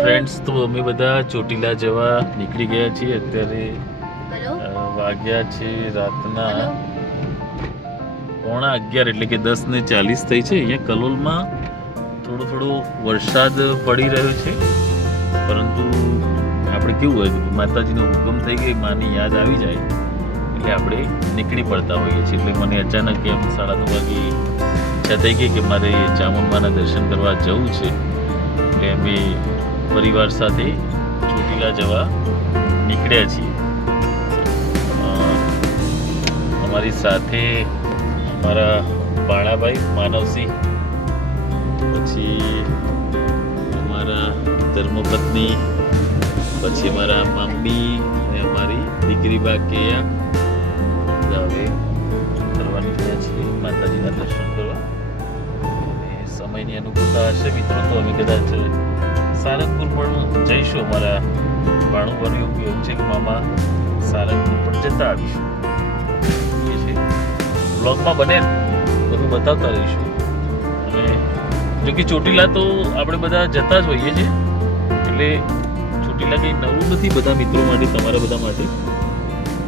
Friends, તો અમે બધા ચોટીલા જવા નીકળી ગયા છીએ. અત્યારે વાગ્યા છે રાતના 11:15 એટલે કે 10:40 થઈ છે. અહીંયા કલોલમાં થોડો વરસાદ પડી રહ્યો છે, પરંતુ આપણે કેવું હોય કે માતાજીનો હુકમ થઈ ગઈ, માની યાદ આવી જાય એટલે આપણે નીકળી પડતા હોઈએ છીએ. એટલે મને અચાનક એમ 9:30 વાગે ઈચ્છા થઈ ગઈ કે મારે ચામુંડમાના દર્શન કરવા જવું છે. એટલે અમે પરિવાર સાથે ચોટીલા જવા નીકળ્યા છીએ. અમારી સાથે અમારા બાળાભાઈ માનવસિંહ, પછી અમારા ધર્મપત્ની, પછી અમારા મમ્મી અને અમારી દીકરી બા કેયા. હવે કરવા નીકળ્યા છીએ માતાજીના દર્શન કરવા. અને સમયની અનુકૂળતા હશે મિત્રો તો અમે કદાચ સારંગપુર પણ જઈશું. અમારા ભાણું એવું છે કે મામા સારંગપુર પણ જતા આવીશું. એ છે બ્લોગમાં બને બધું બતાવતા રહીશું. અને જો કે ચોટીલા તો આપણે બધા જતા જ હોઈએ છીએ, એટલે ચોટીલા કંઈ નવું નથી બધા મિત્રો માટે, તમારા બધા માટે.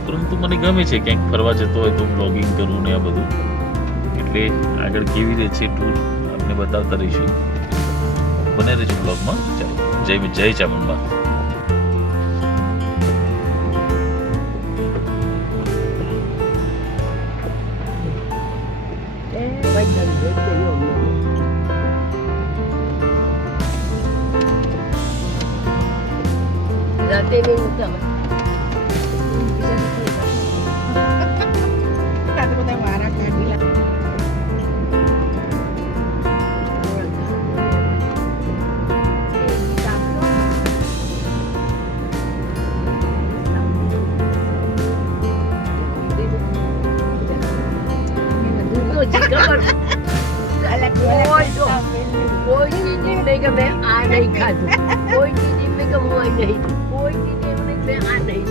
પરંતુ મને ગમે છે ક્યાંક ફરવા જતો હોય તો બ્લોગિંગ કરવું ને આ બધું. એટલે આગળ કેવી રહે છે ટૂર આપણે બતાવતા રહીશું. બને રહેજો બ્લોગમાં. ચાલો, જય ચામુંડમાં. રાતે નહીં ઉઠતા વારા કાઢી લા કોઈ ચીજ નહીં કે મેં આ નહીં ખાધું, કોઈ ચીજ નહીં કે હું આ નહીં, કોઈ ચીજ એવું નહીં મેં આ નહીં.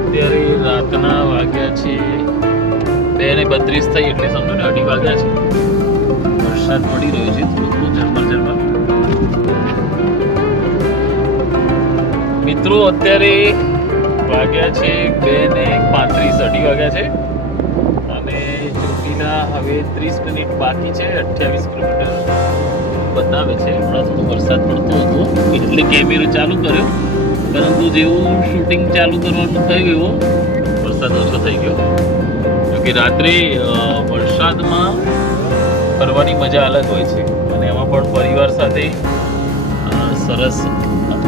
અત્યારે રાતના વાગ્યા છે 2:32 થઈ, એટલે સમજો ને 2:30 વાગ્યા છે. વરસાદ પડી રહ્યો છે થોડું ઝરમર. મિત્રો અત્યારે વાગ્યા છે 2:35, 2:30 વાગ્યા છે. અને ચોટીલા હવે 30 મિનિટ બાકી છે. 28 કિલોમીટર બતાવે છે. હમણાં થોડો વરસાદ પડતો હતો એટલે કેમેરો ચાલુ કર્યો, પરંતુ જેવું શૂટિંગ ચાલુ કરવાનું થઈ ગયું વરસાદ ઓછો થઈ ગયો. જોકે રાત્રે વરસાદમાં ફરવાની મજા અલગ હોય છે, અને એમાં પણ પરિવાર સાથે સરસ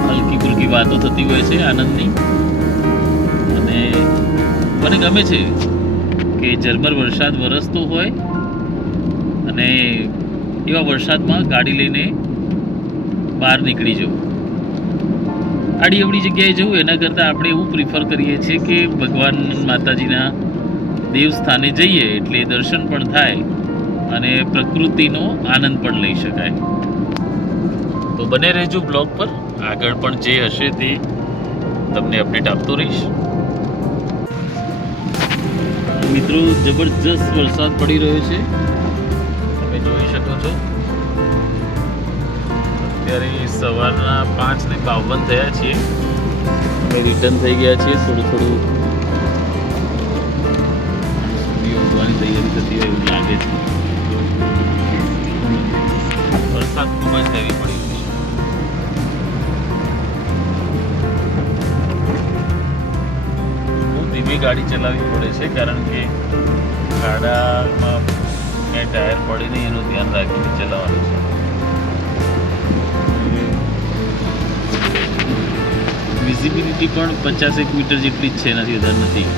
હલકી ફુલકી વાતો થતી હોય છે આનંદની. અને મને ગમે છે કે ઝરમર વરસાદ વરસતો હોય અને એવા વરસાદમાં ગાડી લઈને બહાર નીકળી જવું, આડી અવળી જગ્યાએ જવું. એના કરતાં આપણે એવું પ્રિફર કરીએ છીએ કે ભગવાન માતાજીના દેવસ્થાને જઈએ એટલે દર્શન પણ થાય અને પ્રકૃતિનો આનંદ પણ લઈ શકાય. તો બને રહેજો બ્લોગ પર. આગળ પણ જે હશે તે તમને અપડેટ આપતો રહીશ. મિત્રો, જબરજસ્ત વરસાદ પડી રહ્યો છે, તમે જોઈ શકો છો. અત્યારે સવારના 5:52 થયા છીએ. અમે રિટર્ન થઈ ગયા છીએ. થોડું સૂર્ય ઉગવાની તૈયારી થતી હોય એવું લાગે છે. વરસાદ ખૂબ જ હેવી પડી રહ્યો છે. ધીમી ગાડી ચલાવવી પડે છે, કારણ કે ગાડામાં ક્યાંય ટાયર પડે નહીં એનું ધ્યાન રાખીને ચલાવવાનું છે. વિઝિબિલિટી પણ 50 મીટર જેટલી જ છે, એનાથી વધારે નથી.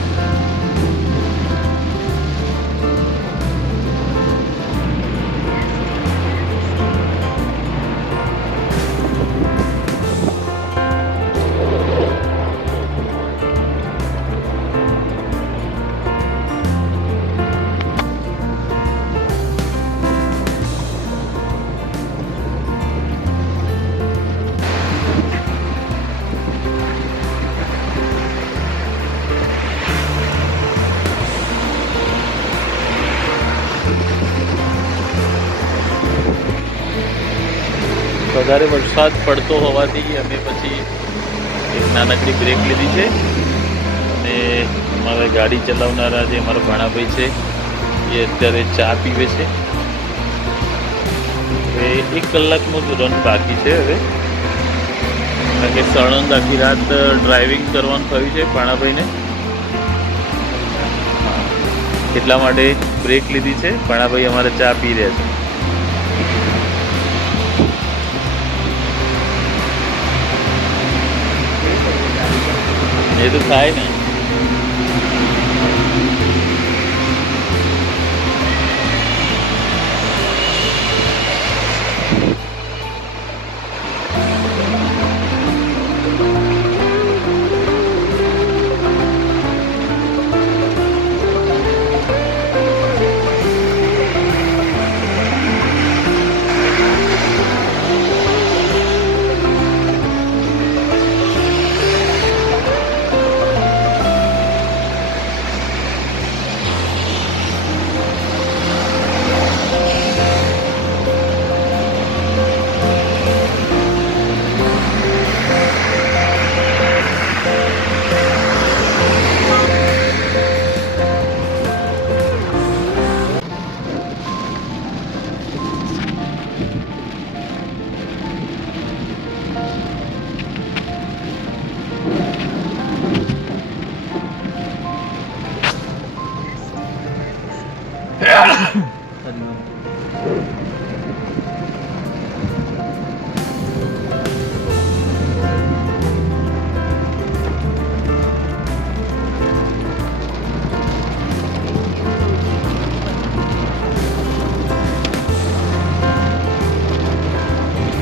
વધારે વરસાદ પડતો હોવાથી અમે પછી એક નાનકડી બ્રેક લીધી છે અને અમારા ગાડી ચલાવનારા જે અમારા ભાણાભાઈ છે એ અત્યારે ચા પીવે છે. હવે 1 કલાકનું જ રન બાકી છે હવે, કારણ કે સળંગ આખી રાત ડ્રાઇવિંગ કરવાનું થયું છે ભાણાભાઈને, એટલા માટે બ્રેક લીધી છે. ભાણાભાઈ અમારે ચા પી રહ્યા છે. એ તો થાય ને.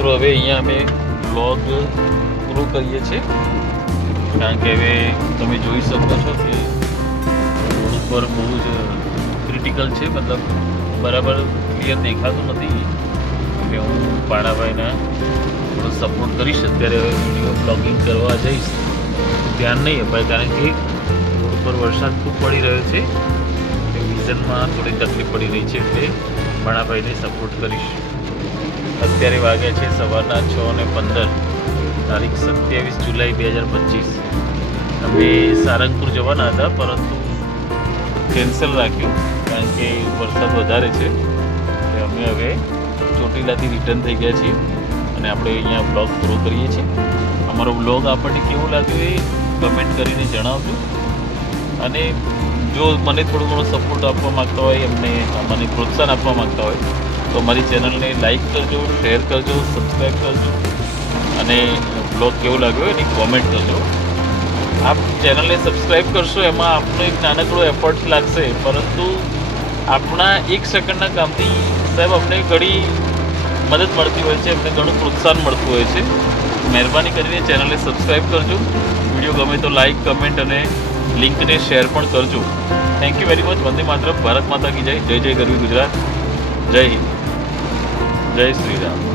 મિત્રો હવે અહીંયા અમે વ્લોગ પૂરો કરીએ છીએ, કારણ કે હવે તમે જોઈ શકો છો કે રોડ ઉપર બહુ જ ક્રિટિકલ છે, મતલબ બરાબર ક્લિયર દેખાતું નથી. એટલે હું ભાણાભાઈને થોડો સપોર્ટ કરીશ. અત્યારે વિડીયો બ્લોગિંગ કરવા જઈશ ધ્યાન નહીં અપાય, કારણ કે રોડ પર વરસાદ ખૂબ પડી રહ્યો છે, વિઝનમાં થોડી તકલીફ પડી રહી છે, એટલે ભાણાભાઈને સપોર્ટ કરીશ. અત્યારે વાગ્યા છે સવારના 6:15, તારીખ 27 જુલાઈ 2025. અમે સારંગપુર જવાના હતા, પરંતુ કેન્સલ રાખ્યું કારણ કે વરસાદ વધારે છે. એટલે અમે હવે ચોટીલાથી રિટર્ન થઈ ગયા છીએ અને આપણે અહીંયા બ્લોગ પૂરો કરીએ છીએ. અમારો બ્લોગ આપણને કેવો લાગ્યો એ કમેન્ટ કરીને જણાવજો, અને જો મને થોડો ઘણો સપોર્ટ આપવા માગતા હોય, મને પ્રોત્સાહન આપવા માગતા હોય તો મારી ચેનલને લાઈક કરજો, શેર કરજો, સબસ્ક્રાઈબ કરજો, અને બ્લોગ કેવો લાગ્યો એની કોમેન્ટ કરજો. આપ ચેનલને સબસ્ક્રાઈબ કરશો એમાં આપનો એક નાનકડો એફર્ટ લાગશે, પરંતુ આપણા 1 સેકન્ડના કામથી સાહેબ અમને ઘણી મદદ મળતી હોય છે, અમને ઘણું પ્રોત્સાહન મળતું હોય છે. મહેરબાની કરીને ચેનલને સબસ્ક્રાઈબ કરજો. વિડીયો ગમે તો લાઈક, કમેન્ટ અને લિંકને શેર પણ કરજો. Thank you very much. વંદે માતરમ. ભારત માતા કી જય. જય જય ગરવી ગુજરાત. જય હિન્દ. જય શ્રી રામ.